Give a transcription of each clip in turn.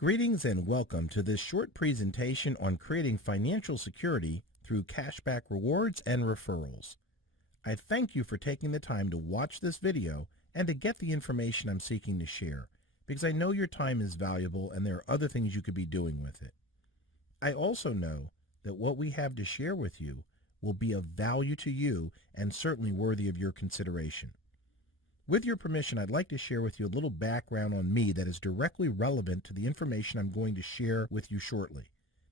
Greetings and welcome to this short presentation on creating financial security through cashback rewards and referrals. I thank you for taking the time to watch this video and to get the information I'm seeking to share, because I know your time is valuable and there are other things you could be doing with it. I also know that what we have to share with you will be of value to you and certainly worthy of your consideration. With your permission, I'd like to share with you a little background on me that is directly relevant to the information I'm going to share with you shortly.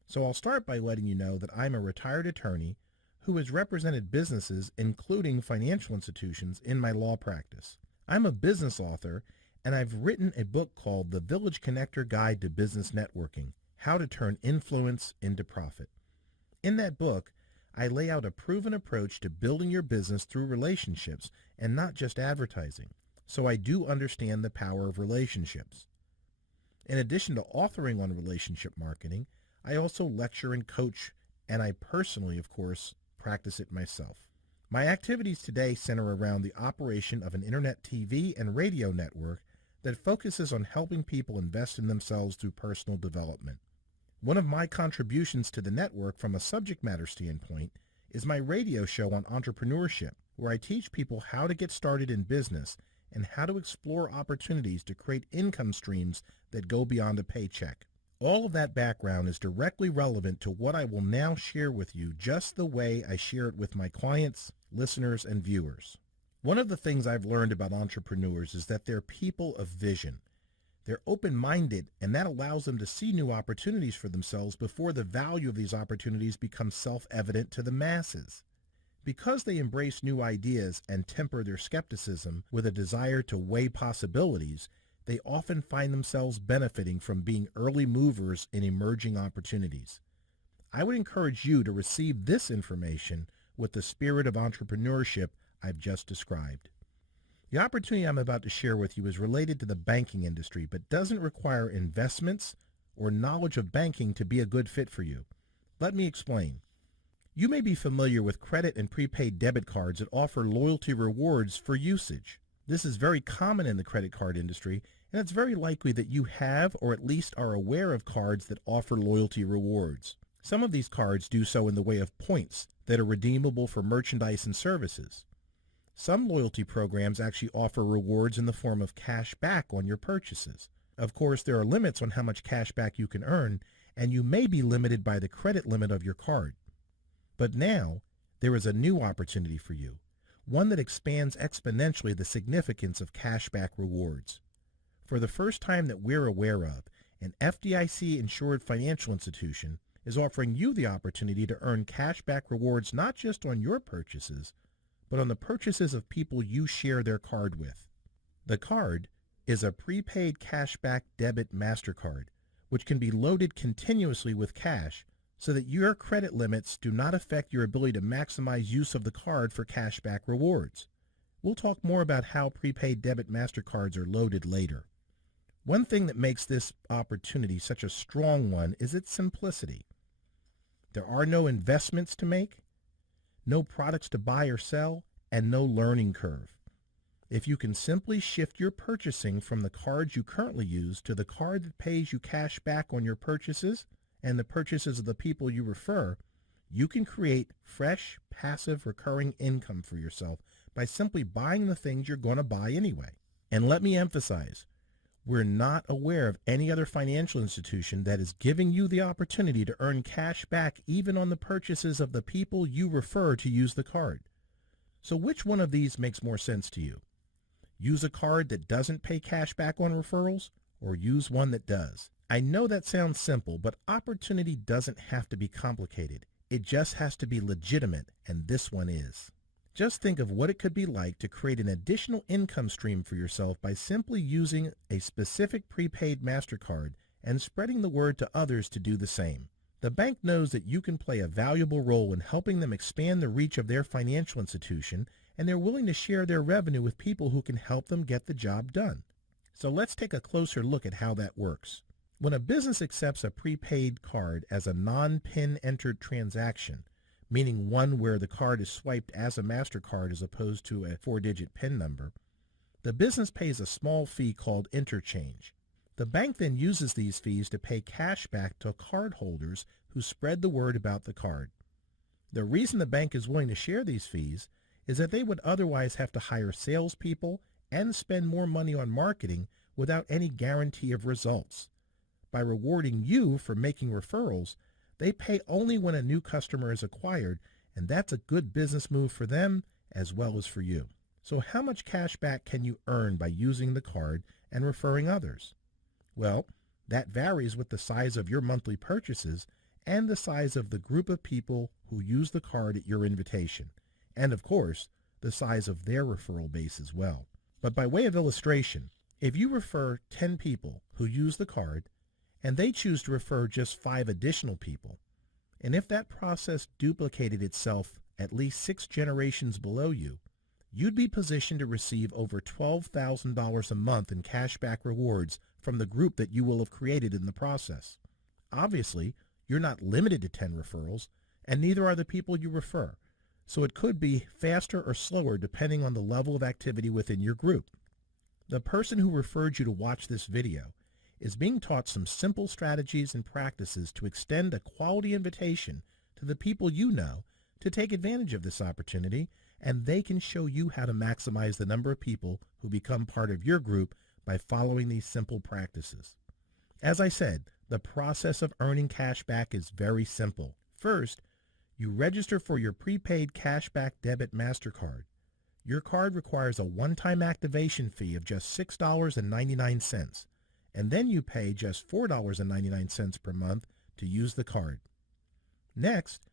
So I'll start by letting you know that I'm a retired attorney who has represented businesses, including financial institutions, in my law practice. I'm a business author, and I've written a book called The Village Connector Guide to Business Networking: How to Turn Influence into Profit. In that book, I lay out a proven approach to building your business through relationships and not just advertising, so I do understand the power of relationships. In addition to authoring on relationship marketing, I also lecture and coach, and I personally, of course, practice it myself. My activities today center around the operation of an internet TV and radio network that focuses on helping people invest in themselves through personal development. One of my contributions to the network from a subject matter standpoint is my radio show on entrepreneurship, where I teach people how to get started in business and how to explore opportunities to create income streams that go beyond a paycheck. All of that background is directly relevant to what I will now share with you, just the way I share it with my clients, listeners, and viewers. One of the things I've learned about entrepreneurs is that they're people of vision. They're open-minded, and that allows them to see new opportunities for themselves before the value of these opportunities becomes self-evident to the masses. Because they embrace new ideas and temper their skepticism with a desire to weigh possibilities, they often find themselves benefiting from being early movers in emerging opportunities. I would encourage you to receive this information with the spirit of entrepreneurship I've just described. The opportunity I'm about to share with you is related to the banking industry, but doesn't require investments or knowledge of banking to be a good fit for you. Let me explain. You may be familiar with credit and prepaid debit cards that offer loyalty rewards for usage. This is very common in the credit card industry, and it's very likely that you have or at least are aware of cards that offer loyalty rewards. Some of these cards do so in the way of points that are redeemable for merchandise and services. Some loyalty programs actually offer rewards in the form of cash back on your purchases. Of course, there are limits on how much cash back you can earn, and you may be limited by the credit limit of your card. But now, there is a new opportunity for you, one that expands exponentially the significance of cashback rewards. For the first time that we're aware of, an FDIC-insured financial institution is offering you the opportunity to earn cashback rewards not just on your purchases, but on the purchases of people you share their card with. The card is a prepaid cashback debit MasterCard, which can be loaded continuously with cash so that your credit limits do not affect your ability to maximize use of the card for cashback rewards. We'll talk more about how prepaid debit MasterCards are loaded later. One thing that makes this opportunity such a strong one is its simplicity. There are no investments to make, no products to buy or sell, and no learning curve. If you can simply shift your purchasing from the cards you currently use to the card that pays you cash back on your purchases and the purchases of the people you refer, you can create fresh, passive, recurring income for yourself by simply buying the things you're going to buy anyway. And let me emphasize, we're not aware of any other financial institution that is giving you the opportunity to earn cash back even on the purchases of the people you refer to use the card. So which one of these makes more sense to you? Use a card that doesn't pay cash back on referrals, or use one that does? I know that sounds simple, but opportunity doesn't have to be complicated. It just has to be legitimate, and this one is. Just think of what it could be like to create an additional income stream for yourself by simply using a specific prepaid MasterCard and spreading the word to others to do the same. The bank knows that you can play a valuable role in helping them expand the reach of their financial institution, and they're willing to share their revenue with people who can help them get the job done. So let's take a closer look at how that works. When a business accepts a prepaid card as a non-PIN entered transaction, meaning one where the card is swiped as a MasterCard as opposed to a 4-digit PIN number, the business pays a small fee called interchange. The bank then uses these fees to pay cash back to cardholders who spread the word about the card. The reason the bank is willing to share these fees is that they would otherwise have to hire salespeople and spend more money on marketing without any guarantee of results. By rewarding you for making referrals, they pay only when a new customer is acquired, and that's a good business move for them as well as for you. So how much cash back can you earn by using the card and referring others? Well, that varies with the size of your monthly purchases and the size of the group of people who use the card at your invitation, and of course, the size of their referral base as well. But by way of illustration, if you refer 10 people who use the card and they choose to refer just 5 additional people, and if that process duplicated itself at least 6 generations below you, you'd be positioned to receive over $12,000 a month in cashback rewards from the group that you will have created in the process. Obviously, you're not limited to 10 referrals, and neither are the people you refer, so it could be faster or slower depending on the level of activity within your group. The person who referred you to watch this video is being taught some simple strategies and practices to extend a quality invitation to the people you know to take advantage of this opportunity, and they can show you how to maximize the number of people who become part of your group by following these simple practices. As I said, the process of earning cash back is very simple. First, you register for your prepaid cashback debit MasterCard. Your card requires a one-time activation fee of just $6.99, and then you pay just $4.99 per month to use the card. Next,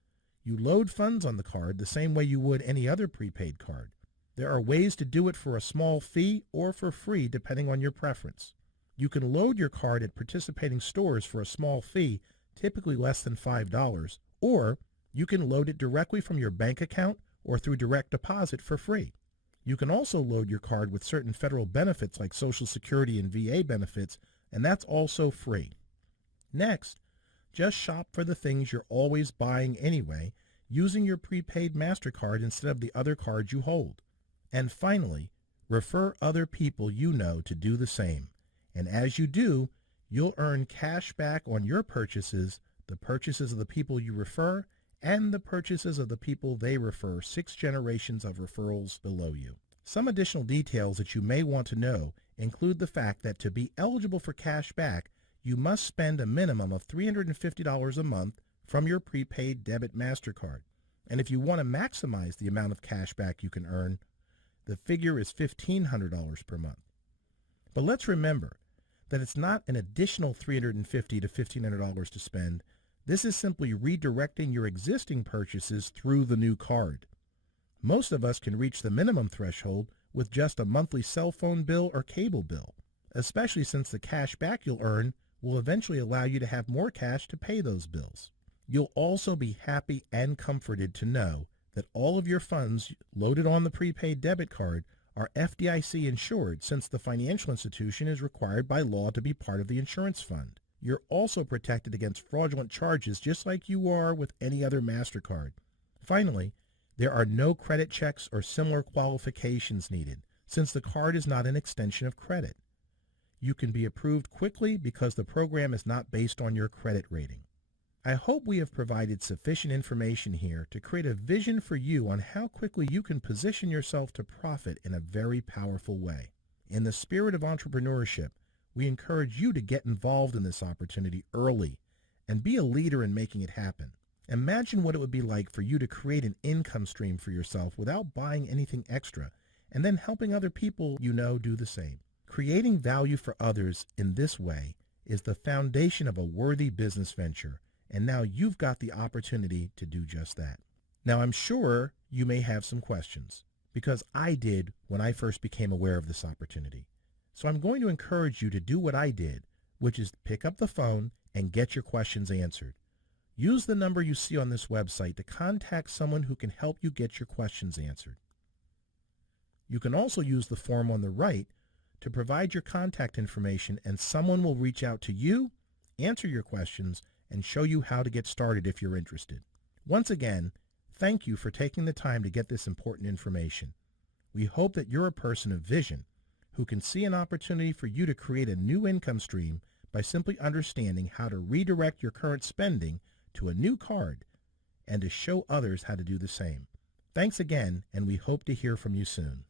you load funds on the card the same way you would any other prepaid card. There are ways to do it for a small fee or for free depending on your preference. You can load your card at participating stores for a small fee, typically less than $5, or you can load it directly from your bank account or through direct deposit for free. You can also load your card with certain federal benefits like Social Security and VA benefits, and that's also free. Next, just shop for the things you're always buying anyway, using your prepaid MasterCard instead of the other cards you hold. And finally, refer other people you know to do the same. And as you do, you'll earn cash back on your purchases, the purchases of the people you refer, and the purchases of the people they refer 6 generations of referrals below you. Some additional details that you may want to know include the fact that to be eligible for cash back, you must spend a minimum of $350 a month from your prepaid debit MasterCard. And if you want to maximize the amount of cash back you can earn, the figure is $1,500 per month. But let's remember that it's not an additional $350 to $1,500 to spend. This is simply redirecting your existing purchases through the new card. Most of us can reach the minimum threshold with just a monthly cell phone bill or cable bill, especially since the cash back you'll earn will eventually allow you to have more cash to pay those bills. You'll also be happy and comforted to know that all of your funds loaded on the prepaid debit card are FDIC insured, since the financial institution is required by law to be part of the insurance fund. You're also protected against fraudulent charges just like you are with any other MasterCard. Finally, there are no credit checks or similar qualifications needed, since the card is not an extension of credit. You can be approved quickly because the program is not based on your credit rating. I hope we have provided sufficient information here to create a vision for you on how quickly you can position yourself to profit in a very powerful way. In the spirit of entrepreneurship, we encourage you to get involved in this opportunity early and be a leader in making it happen. Imagine what it would be like for you to create an income stream for yourself without buying anything extra, and then helping other people you know do the same. Creating value for others in this way is the foundation of a worthy business venture, and now you've got the opportunity to do just that. Now, I'm sure you may have some questions, because I did when I first became aware of this opportunity. So I'm going to encourage you to do what I did, which is pick up the phone and get your questions answered. Use the number you see on this website to contact someone who can help you get your questions answered. You can also use the form on the right to provide your contact information, and someone will reach out to you, answer your questions, and show you how to get started if you're interested. Once again, thank you for taking the time to get this important information. We hope that you're a person of vision who can see an opportunity for you to create a new income stream by simply understanding how to redirect your current spending to a new card and to show others how to do the same. Thanks again, and we hope to hear from you soon.